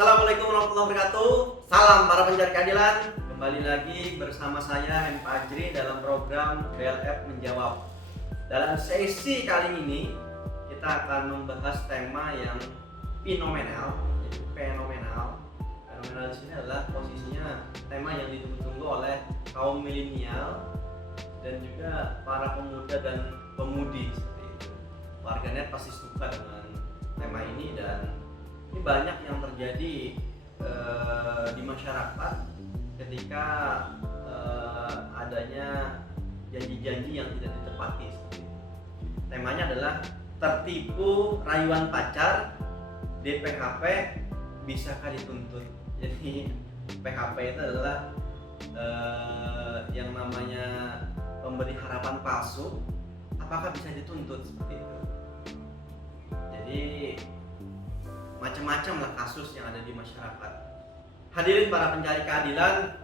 Assalamualaikum warahmatullahi wabarakatuh. Salam para pencari keadilan. Kembali lagi bersama saya M. Fajri dalam program BLF Menjawab. Dalam sesi kali ini kita akan membahas tema yang fenomenal, yaitu fenomenal. Fenomenal di sini adalah posisinya tema yang ditunggu-tunggu oleh kaum milenial dan juga para pemuda dan pemudi seperti itu. Warganet pasti suka dengan tema ini dan ini banyak yang terjadi di masyarakat ketika adanya janji-janji yang tidak ditepati seperti itu. Temanya adalah tertipu rayuan pacar, DPHP bisakah dituntut? Jadi PHP itu adalah yang namanya pemberi harapan palsu, apakah bisa dituntut seperti itu? Jadi macam-macam lah kasus yang ada di masyarakat. Hadirin para pencari keadilan,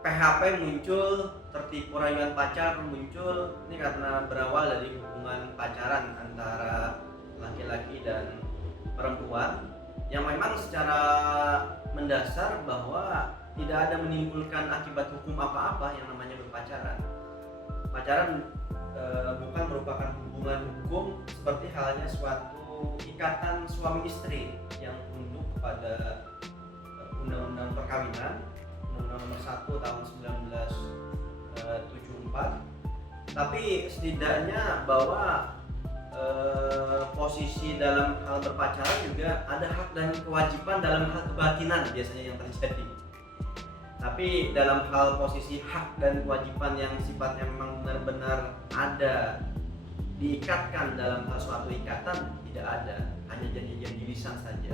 PHP muncul, tertipu rayuan pacar muncul, ini karena berawal dari hubungan pacaran antara laki-laki dan perempuan yang memang secara mendasar bahwa tidak ada menimbulkan akibat hukum apa-apa yang namanya berpacaran. Pacaran bukan merupakan hubungan hukum seperti halnya suatu ikatan suami istri yang tunduk pada Undang-Undang Perkawinan, Undang-Undang Nomor 1 tahun 1974. Tapi setidaknya bahwa posisi dalam hal berpacaran juga ada hak dan kewajiban dalam hal kebatinan biasanya yang terjadi. Tapi dalam hal posisi hak dan kewajiban yang sifatnya memang benar-benar ada, diikatkan dalam hal suatu ikatan, tidak ada, hanya janji-janji lisan saja.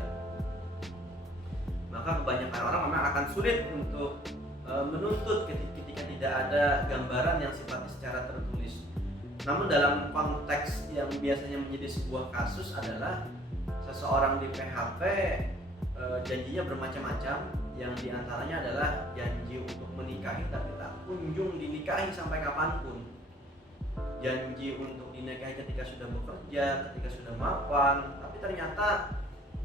Maka kebanyakan orang memang akan sulit untuk menuntut ketika tidak ada gambaran yang sifatnya secara tertulis. Namun dalam konteks yang biasanya menjadi sebuah kasus adalah seseorang di PHP, janjinya bermacam-macam, yang diantaranya adalah janji untuk menikahi tapi tak kunjung dinikahi sampai kapanpun. Janji untuk dinikahi ketika sudah bekerja, ketika sudah mapan, tapi ternyata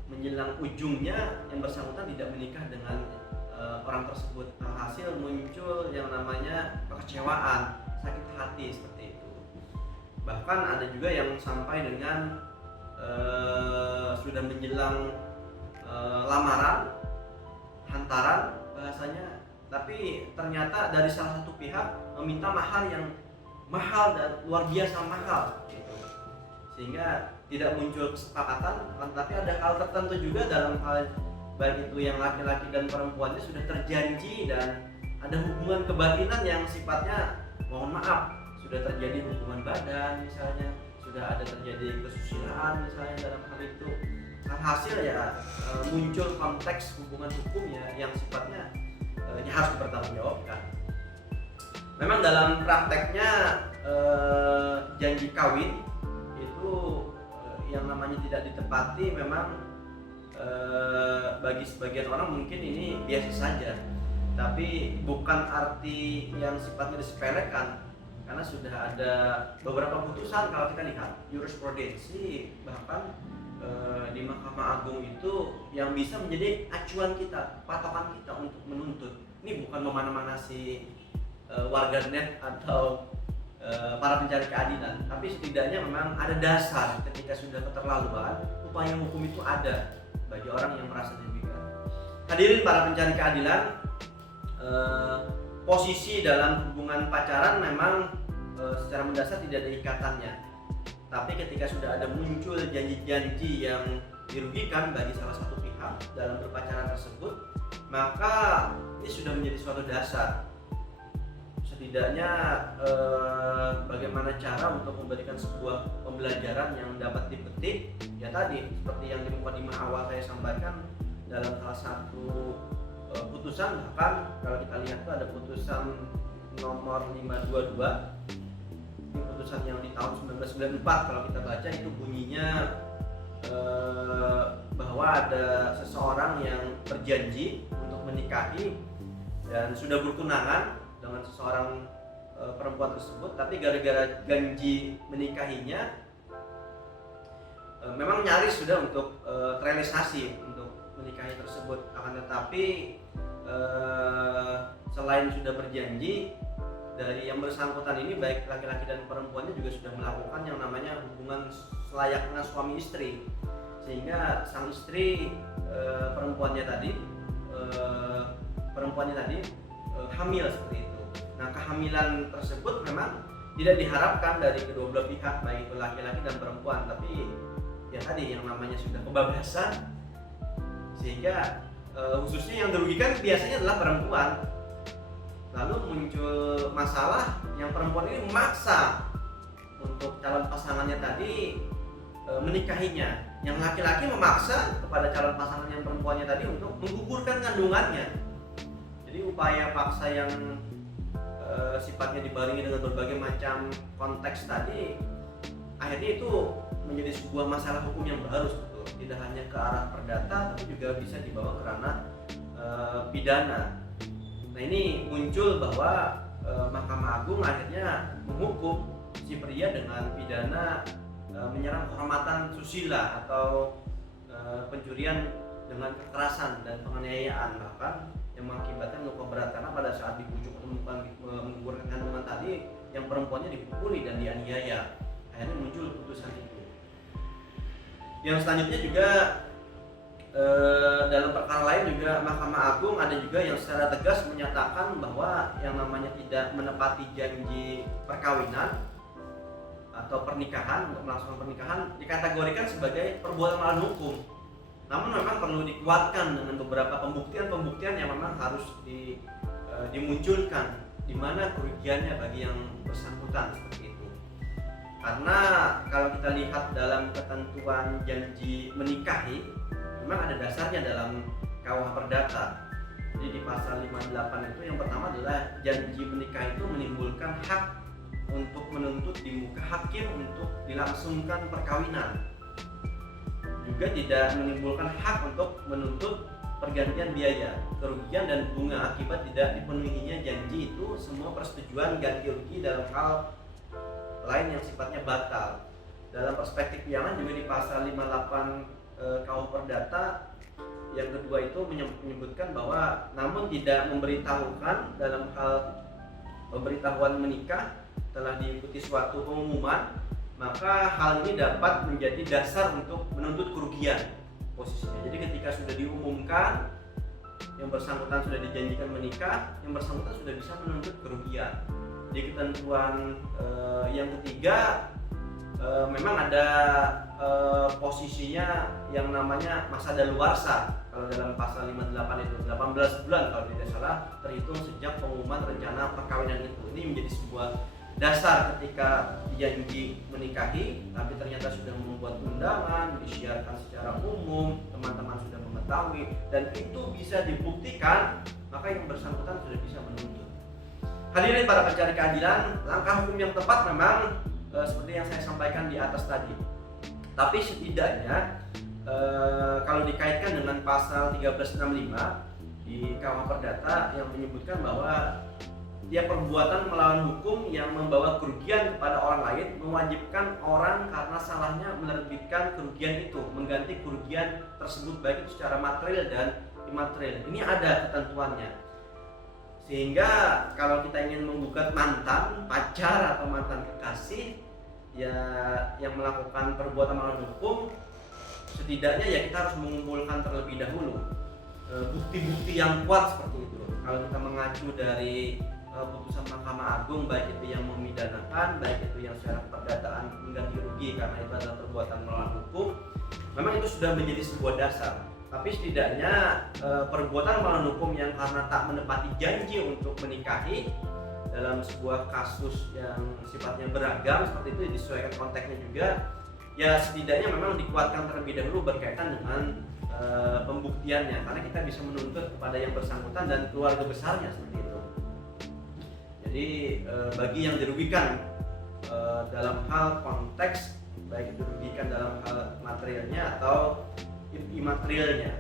menjelang ujungnya yang bersangkutan tidak menikah dengan orang tersebut. Hasil muncul yang namanya kekecewaan, sakit hati seperti itu. Bahkan ada juga yang sampai dengan sudah menjelang lamaran, hantaran bahasanya, tapi ternyata dari salah satu pihak meminta mahar yang mahal dan luar biasa mahal gitu. Sehingga tidak muncul kesepakatan, tapi ada hal tertentu juga dalam hal baik itu yang laki-laki dan perempuannya sudah terjanji dan ada hubungan kebatinan yang sifatnya mohon maaf sudah terjadi hubungan badan misalnya, sudah ada terjadi kesusilaan misalnya dalam hal itu. Hasil ya muncul konteks hubungan hukumnya yang sifatnya harus dipertanggungjawabkan. Memang dalam prakteknya janji kawin itu yang namanya tidak ditepati memang bagi sebagian orang mungkin ini biasa saja, tapi bukan arti yang sifatnya disepelekan, karena sudah ada beberapa putusan kalau kita lihat jurisprudensi bahkan di Mahkamah Agung itu yang bisa menjadi acuan kita, patokan kita untuk menuntut. Ini bukan memana-manasi warganet atau para pencari keadilan, tapi setidaknya memang ada dasar ketika sudah keterlaluan, upaya hukum itu ada bagi orang yang merasa dirugikan. Hadirin para pencari keadilan, posisi dalam hubungan pacaran memang secara mendasar tidak ada ikatannya, tapi ketika sudah ada muncul janji-janji yang dirugikan bagi salah satu pihak dalam berpacaran tersebut, maka ini sudah menjadi suatu dasar. Setidaknya bagaimana cara untuk memberikan sebuah pembelajaran yang dapat dipetik, ya tadi seperti yang di mukadimah awal saya sampaikan, dalam salah satu putusan, bahkan kalau kita lihat itu ada putusan nomor 522, ini putusan yang di tahun 1994. Kalau kita baca itu bunyinya bahwa ada seseorang yang berjanji untuk menikahi dan sudah bertunangan dengan seseorang perempuan tersebut, tapi gara-gara janji menikahinya memang nyaris sudah untuk terrealisasi untuk menikahi tersebut, akan tetapi selain sudah berjanji, dari yang bersangkutan ini baik laki-laki dan perempuannya juga sudah melakukan yang namanya hubungan selayaknya suami istri, sehingga sang istri perempuannya tadi hamil seperti itu. Nah, kehamilan tersebut memang tidak diharapkan dari kedua belah pihak, baik itu laki-laki dan perempuan, tapi ya tadi yang namanya sudah kebablasan, sehingga khususnya yang dirugikan biasanya adalah perempuan. Lalu muncul masalah yang perempuan ini memaksa untuk calon pasangannya tadi menikahinya, yang laki-laki memaksa kepada calon pasangan yang perempuannya tadi untuk menggugurkan kandungannya. Jadi upaya paksa yang sifatnya dibarengi dengan berbagai macam konteks tadi, akhirnya itu menjadi sebuah masalah hukum yang baru sebetulnya, tidak hanya ke arah perdata tapi juga bisa dibawa ke ranah pidana. Nah, ini muncul bahwa Mahkamah Agung akhirnya menghukum si pria dengan pidana menyerang kehormatan susila atau pencurian dengan kekerasan dan penganiayaan, bahkan yang mengakibatkan luka berat, karena pada saat dibujuk untuk menggugurkan kandungan tadi, yang perempuannya dipukuli dan dianiaya. Akhirnya muncul putusan itu. Yang selanjutnya juga dalam perkara lain juga Mahkamah Agung ada juga yang secara tegas menyatakan bahwa yang namanya tidak menepati janji perkawinan atau pernikahan, untuk melangsungkan pernikahan dikategorikan sebagai perbuatan melawan hukum. Namun memang perlu dikuatkan dengan beberapa pembuktian yang memang harus dimunculkan, di mana kerugiannya bagi yang bersangkutan seperti itu. Karena kalau kita lihat dalam ketentuan janji menikahi, memang ada dasarnya dalam KUH Perdata. Jadi di pasal 58 itu yang pertama adalah janji menikah itu menimbulkan hak untuk menuntut di muka hakim untuk dilangsungkan perkawinan. Juga tidak menimbulkan hak untuk menuntut pergantian biaya, kerugian dan bunga akibat tidak dipenuhinya janji itu semua persetujuan ganti rugi dalam hal lain yang sifatnya batal. Dalam perspektif pidangan juga di pasal 58 KUH Perdata yang kedua itu menyebutkan bahwa namun tidak memberitahukan dalam hal pemberitahuan menikah telah diikuti suatu pengumuman, maka hal ini dapat menjadi dasar untuk menuntut kerugian posisinya. Jadi ketika sudah diumumkan, yang bersangkutan sudah dijanjikan menikah, yang bersangkutan sudah bisa menuntut kerugian. Di ketentuan yang ketiga memang ada posisinya yang namanya masa daluarsa. Kalau dalam pasal 58 itu 18 bulan kalau tidak salah terhitung sejak pengumuman rencana perkawinan itu. Ini menjadi sebuah dasar ketika janji menikahi tapi ternyata sudah membuat undangan, disiarkan secara umum, teman-teman sudah mengetahui dan itu bisa dibuktikan, maka yang bersangkutan sudah bisa menuntut. Hadirin para pencari keadilan, langkah hukum yang tepat memang seperti yang saya sampaikan di atas tadi. Tapi setidaknya kalau dikaitkan dengan pasal 1365 di KUH Perdata yang menyebutkan bahwa tiap perbuatan melawan hukum yang membawa kerugian kepada orang lain mewajibkan orang karena salahnya menerbitkan kerugian itu, mengganti kerugian tersebut baik itu secara material dan imaterial. Ini ada ketentuannya. Sehingga kalau kita ingin menggugat mantan pacar atau mantan kekasih ya yang melakukan perbuatan melawan hukum, setidaknya ya kita harus mengumpulkan terlebih dahulu bukti-bukti yang kuat seperti itu. Kalau kita mengacu dari putusan Mahkamah Agung, baik itu yang memidanakan, baik itu yang secara perdataan mengganti rugi karena itu adalah perbuatan melawan hukum, memang itu sudah menjadi sebuah dasar. Tapi setidaknya perbuatan melawan hukum yang karena tak menepati janji untuk menikahi dalam sebuah kasus yang sifatnya beragam seperti itu disesuaikan konteksnya juga, ya setidaknya memang dikuatkan terlebih dahulu berkaitan dengan pembuktiannya, karena kita bisa menuntut kepada yang bersangkutan dan keluarga besarnya seperti itu. Jadi bagi yang dirugikan dalam hal konteks, baik dirugikan dalam hal materialnya atau imaterialnya,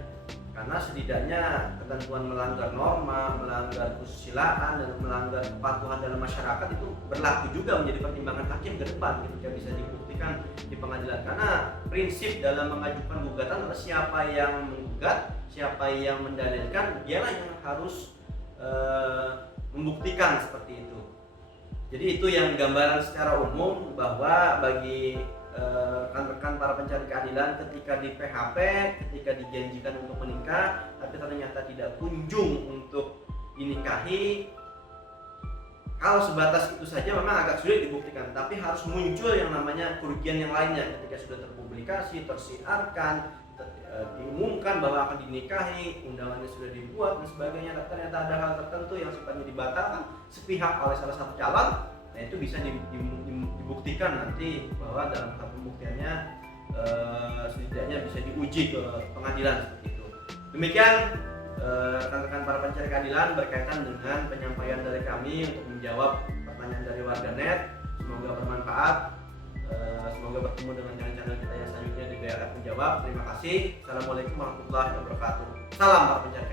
karena setidaknya ketentuan melanggar norma, melanggar kesusilaan, dan melanggar kepatuhan dalam masyarakat itu berlaku juga menjadi pertimbangan hakim ke depan ketika bisa dibuktikan di pengadilan. Karena prinsip dalam mengajukan gugatan adalah siapa yang menggugat, siapa yang mendalilkan, dialah yang harus membuktikan seperti itu. Jadi itu yang gambaran secara umum bahwa bagi rekan-rekan para pencari keadilan ketika di PHP, ketika dijanjikan untuk menikah tapi ternyata tidak kunjung untuk dinikahi, kalau sebatas itu saja memang agak sulit dibuktikan, tapi harus muncul yang namanya kerugian yang lainnya ketika sudah terpublikasi, tersiarkan, diumumkan bahwa akan dinikahi, undangannya sudah dibuat dan sebagainya, tapi ternyata ada hal tertentu yang sifatnya dibatalkan sepihak oleh salah satu calon. Nah itu bisa dibuktikan nanti bahwa dalam hal pembuktiannya setidaknya bisa diuji ke pengadilan seperti itu. Demikian rekan-rekan para pencari keadilan berkaitan dengan penyampaian dari kami untuk menjawab pertanyaan dari warganet. Semoga bermanfaat. Semoga bertemu dengan channel-channel kita yang selanjutnya di BRF Menjawab. Terima kasih. Assalamualaikum warahmatullahi wabarakatuh. Salam para pencari